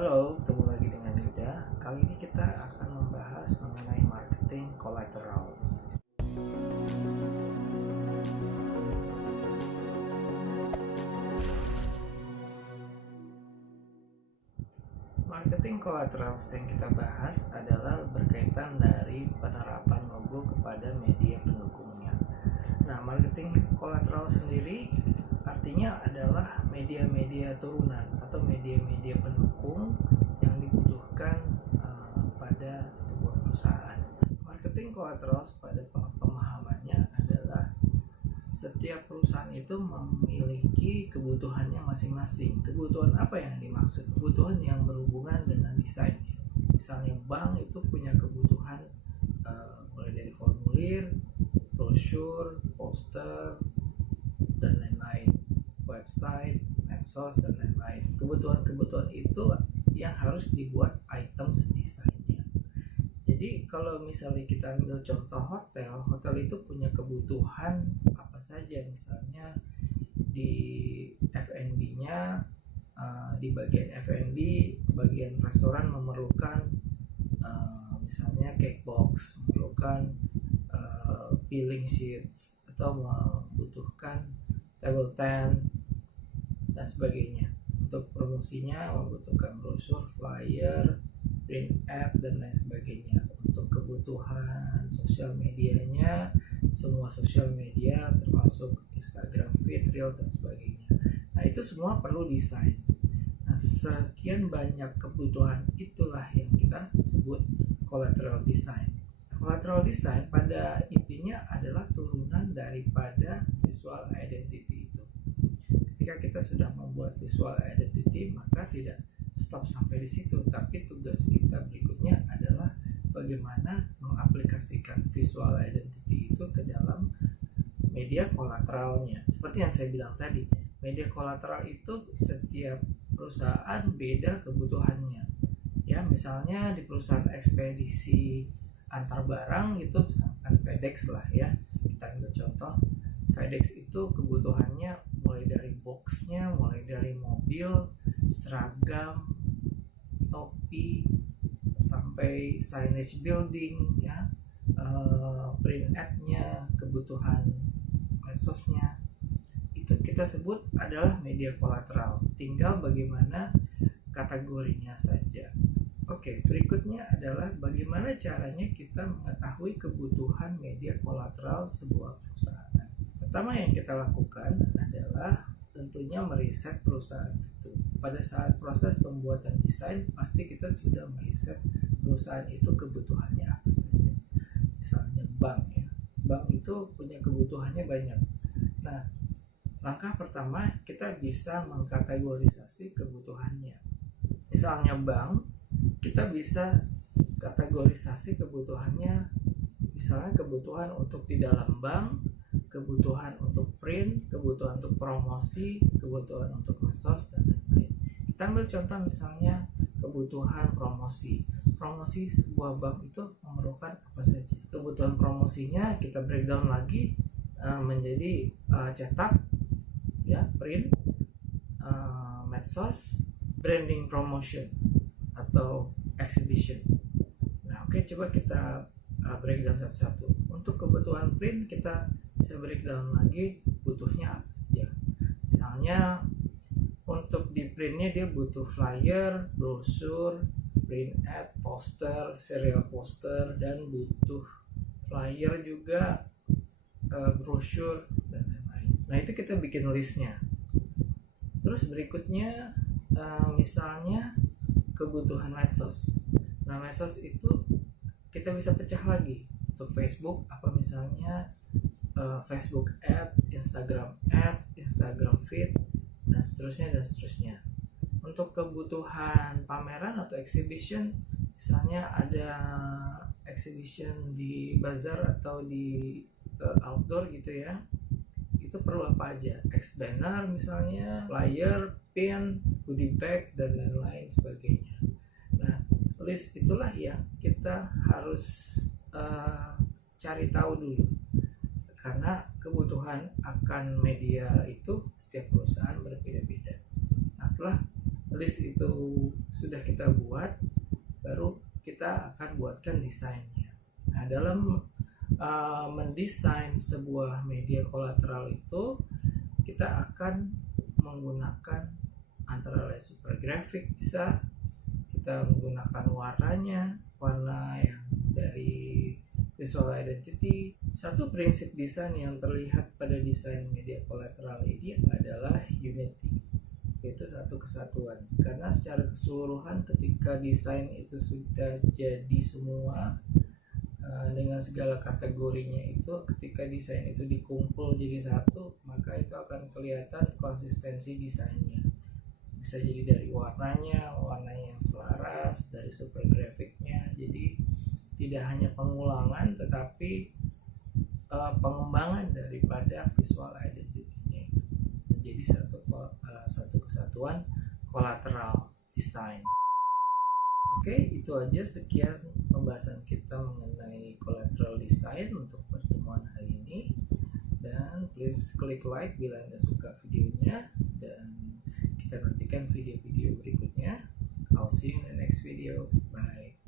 Halo, ketemu lagi dengan Yuda. Kali ini kita akan membahas mengenai marketing collaterals. Marketing collaterals yang kita bahas adalah berkaitan dari penerapan logo kepada media pendukungnya. Nah, marketing collateral sendiri artinya adalah media-media turunan atau media-media pendukung yang dibutuhkan pada sebuah perusahaan. Marketing collaterals pada pemahamannya adalah setiap perusahaan itu memiliki kebutuhannya masing-masing. Kebutuhan apa yang dimaksud? Kebutuhan yang berhubungan dengan desain. Misalnya bank itu punya kebutuhan mulai dari formulir, brosur, poster, dan lain-lain, website, medsos, dan lain-lain. Kebutuhan-kebutuhan itu yang harus dibuat items desainnya. Jadi kalau misalnya kita ambil contoh hotel itu punya kebutuhan apa saja. Misalnya di F&B-nya, di bagian F&B, bagian restoran memerlukan misalnya cake box, memerlukan peeling sheets, atau membutuhkan table tent dan sebagainya. Untuk promosinya membutuhkan brosur, flyer, print ad, dan lain sebagainya. Untuk kebutuhan sosial medianya, semua sosial media termasuk Instagram feed, Reel, dan sebagainya. Nah, itu semua perlu desain. Nah, sekian banyak kebutuhan itulah yang kita sebut collateral design. Collateral design pada intinya adalah turunan daripada visual identity itu. Ketika kita sudah membuat visual identity, maka tidak stop sampai di situ, tapi tugas kita berikutnya adalah bagaimana mengaplikasikan visual identity itu ke dalam media kolateralnya. Seperti yang saya bilang tadi, media kolateral itu setiap perusahaan beda kebutuhannya. Ya, misalnya di perusahaan ekspedisi antar barang itu, misalkan FedEx lah ya, kita ambil contoh. FedEx itu kebutuhannya mulai dari boxnya, mulai dari mobil, seragam, topi, sampai signage building ya, print ad-nya, kebutuhan medsosnya, itu kita sebut adalah media kolateral. Tinggal bagaimana kategorinya saja. Oke, berikutnya adalah bagaimana caranya kita mengetahui kebutuhan media kolateral sebuah perusahaan. Pertama yang kita lakukan adalah tentunya meriset perusahaan itu. Pada saat proses pembuatan desain, pasti kita sudah meriset perusahaan itu kebutuhannya apa saja. Misalnya bank ya, bank itu punya kebutuhannya banyak. Nah, langkah pertama kita bisa mengkategorisasi kebutuhannya. Misalnya bank, kita bisa kategorisasi kebutuhannya, misalnya kebutuhan untuk di dalam bank, kebutuhan untuk print, kebutuhan untuk promosi, kebutuhan untuk medsos, dan lain-lain. Kita ambil contoh misalnya kebutuhan promosi. Promosi sebuah bank itu memerlukan apa saja. Kebutuhan promosinya kita breakdown lagi menjadi cetak, ya, print, medsos, branding promotion, atau exhibition. Nah, oke, coba kita breakdown satu-satu. Untuk kebutuhan print kita bisa breakdown lagi butuhnya apa saja. Misalnya untuk di printnya dia butuh flyer, brosur, print ad, poster, serial poster, dan butuh flyer juga, brosur, dan lain-lain. Nah, itu kita bikin listnya. Terus berikutnya misalnya kebutuhan medsos. Nah, medsos itu kita bisa pecah lagi. Untuk Facebook apa misalnya Facebook ad, Instagram feed, dan seterusnya. Untuk kebutuhan pameran atau exhibition, misalnya ada exhibition di bazar atau di outdoor gitu ya, itu perlu apa aja? Banner misalnya, flyer, pin, goodie bag, dan lain-lain sebagainya. Nah, list itulah yang kita harus cari tahu dulu, karena kebutuhan akan media itu setiap perusahaan berbeda-beda. Nah, setelah list itu sudah kita buat, baru kita akan buatkan desainnya. Nah, dalam mendesain sebuah media kolateral itu kita akan menggunakan antara lain super graphic, bisa kita menggunakan warna yang dari visual identity. Satu prinsip desain yang terlihat pada desain media kolateral ini adalah unity, yaitu satu kesatuan. Karena secara keseluruhan ketika desain itu sudah jadi semua dengan segala kategorinya itu, ketika desain itu dikumpul jadi satu, maka itu akan kelihatan konsistensi desainnya. Bisa jadi dari warnanya yang selaras, dari super grafiknya. Jadi tidak hanya pengulangan tetapi pengembangan daripada visual identity-nya itu menjadi satu kesatuan kolateral design. Oke, itu aja sekian pembahasan kita mengenai collateral design untuk pertemuan hari ini. Dan please klik like bila Anda suka videonya, dan kita nantikan video-video berikutnya. I'll see you in the next video. Bye.